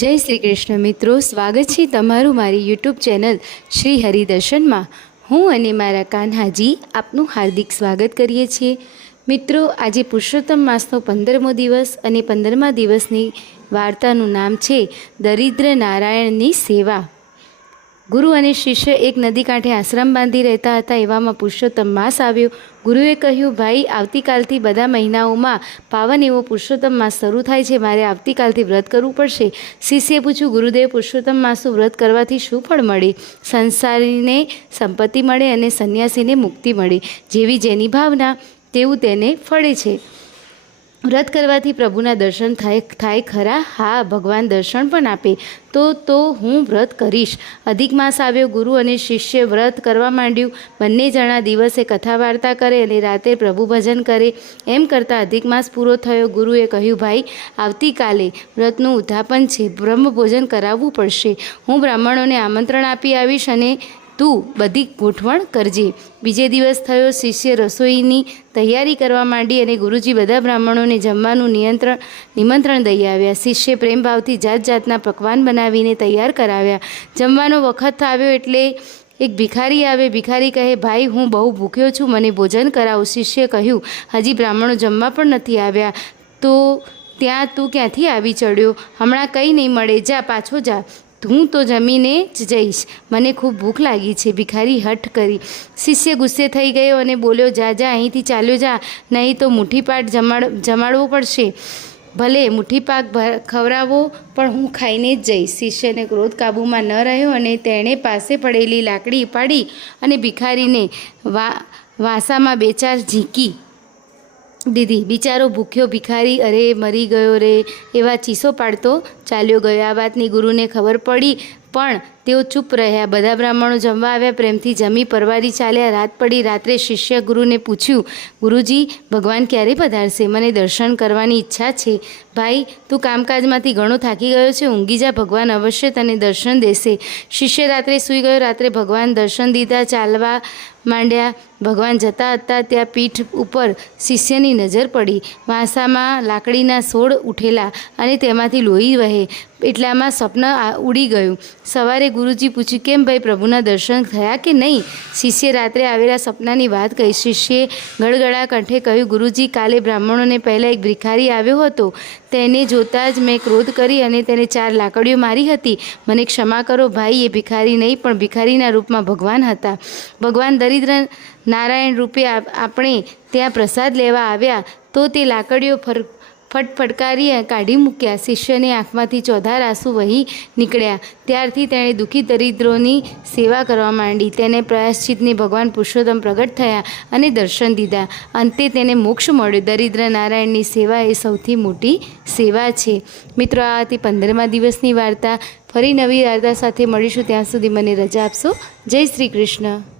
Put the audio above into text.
જય શ્રી કૃષ્ણ મિત્રો, સ્વાગત છે તમારું મારી યુટ્યુબ ચેનલ શ્રી હરિદર્શનમાં। હું અને મારા કાન્હાજી આપનું હાર્દિક સ્વાગત કરીએ છીએ। મિત્રો, આજે પુરુષોત્તમ માસનો 15મો દિવસ અને 15મા દિવસની વાર્તાનું નામ છે દરિદ્ર નારાયણની સેવા। ગુરુ અને શિષ્ય એક નદી કાંઠે આશ્રમ બાંધી રહેતા હતા। એવામાં પુરુષોત્તમ માસ આવ્યો। ગુરુએ કહ્યું, ભાઈ, આવતીકાલથી બધા મહિનાઓમાં પાવન એવો પુરુષોત્તમ માસ શરૂ થાય છે, મારે આવતીકાલથી વ્રત કરવું પડશે। શિષ્યએ પૂછ્યું, ગુરુદેવ, પુરુષોત્તમ માસનું વ્રત કરવાથી શું ફળ મળે? સંસારીને સંપત્તિ મળે અને સંન્યાસીને મુક્તિ મળે। જેવી જેની ભાવના તેવું તેને ફળે છે। વ્રત કરવાથી પ્રભુના દર્શન થાય ખરા? હા, ભગવાન દર્શન પણ આપે। તો હું વ્રત કરીશ। અધિક માસ આવ્યો। ગુરુ અને શિષ્ય વ્રત કરવા માંડ્યું। બંને જણા દિવસે કથા વાર્તા કરે અને રાતે પ્રભુ ભજન કરે। એમ કરતાં અધિક માસ પૂરો થયો। ગુરુએ કહ્યું, ભાઈ, આવતીકાલે વ્રતનું ઉદ્યાપન છે, બ્રહ્મ ભોજન કરાવવું પડશે। હું બ્રાહ્મણોને આમંત્રણ આપી આવીશ અને તું બધી ગોઠવણ કરજે। બીજે દિવસ થયો। શિષ્ય રસોઈની તૈયારી કરવા માંડી અને ગુરુજી બધા બ્રાહ્મણોને જમવાનું નિમંત્રણ દઈ આવ્યા। શિષ્ય પ્રેમભાવથી જાત જાતના પકવાન બનાવીને તૈયાર કરાવ્યા। જમવાનો વખત આવ્યો એટલે એક ભિખારી આવે। ભિખારી કહે, ભાઈ, હું બહુ ભૂખ્યો છું, મને ભોજન કરાવો। શિષ્યએ કહ્યું, હજી બ્રાહ્મણો જમવા પણ નથી આવ્યા, તો ત્યાં તું ક્યાંથી આવી ચડ્યો? હમણાં કંઈ નહીં મળે, જા, પાછો જા। હું તો જમીને જ જઈશ, મને ખૂબ ભૂખ લાગી છે। ભિખારી હઠ કરી। શિષ્ય ગુસ્સે થઈ ગયો અને બોલ્યો, જા જા, અહીંથી ચાલ્યો જા, નહીં તો મુઠ્ઠીપાક જમાડવો પડશે। ભલે મુઠ્ઠી પાક ખવડાવો, પણ હું ખાઈને જ જઈશ। શિષ્યને ક્રોધ કાબૂમાં ન રહ્યો અને તેણે પાસે પડેલી લાકડી ઉપાડી અને ભિખારીને વાસામાં બે ચાર ઝીંકી દીધી। બિચારો ભૂખ્યો ભિખારી અરે મરી ગયો રે એવા ચીસો પાડતો ચાલ્યો ગયો। આ વાતની ગુરુને ખબર પડી, પણ તેઓ ચૂપ રહ્યા। બધા બ્રાહ્મણો જમવા આવ્યા, પ્રેમથી જમી પરવારી ચાલ્યા। રાત પડી। રાત્રે શિષ્ય ગુરુને પૂછ્યું, ગુરુજી, ભગવાન ક્યારે પધારશે? મને દર્શન કરવાની ઈચ્છા છે। ભાઈ, તું કામકાજમાંથી ઘણો થાકી ગયો છે, ઊંઘી જા, ભગવાન અવશ્ય તને દર્શન દેશે। શિષ્ય રાત્રે સૂઈ ગયો। રાત્રે ભગવાન દર્શન દીધા, ચાલવા માંડ્યા। ભગવાન જતા હતા ત્યાં પીઠ ઉપર શિષ્યની નજર પડી। વાંસામાં લાકડીના સોળ ઉઠેલા અને તેમાંથી લોહી વહે, એટલામાં સ્વપ્ન ઉડી ગયું। સવારે ગુરુજી પૂછ્યું, કેમ ભાઈ, પ્રભુના દર્શન થયા કે નહીં? શિષ્ય રાત્રે આવેલા સપનાની વાત કહી। શિષ્યએ ગળગળા કંઠે કહ્યું, ગુરુજી, કાલે બ્રાહ્મણોને પહેલાં એક ભિખારી આવ્યો હતો, તેને જોતાં જ મેં ક્રોધ કરી અને તેને 4 લાકડીઓ મારી હતી। મને ક્ષમા કરો ભાઈ, એ ભિખારી નહીં પણ ભિખારીના રૂપમાં ભગવાન હતા। ભગવાન દરિદ્ર નારાયણ રૂપે આપણે ત્યાં પ્રસાદ લેવા આવ્યા તો તે લાકડીઓ ફટફટકારી કાઢી મૂક્યા। શિષ્યને આંખમાંથી ચોધાર આંસુ વહી નીકળ્યા। ત્યારથી તેણે દુઃખી દરિદ્રોની સેવા કરવા માંડી। તેને પ્રાયશ્ચિતને ભગવાન પુરુષોત્તમ પ્રગટ થયા અને દર્શન દીધા। અંતે તેને મોક્ષ મળ્યો। દરિદ્ર નારાયણની સેવા એ સૌથી મોટી સેવા છે। મિત્રો, આ હતી 15મા દિવસની વાર્તા। ફરી નવી વાર્તા સાથે મળીશું, ત્યાં સુધી મને રજા આપશો। જય શ્રી કૃષ્ણ।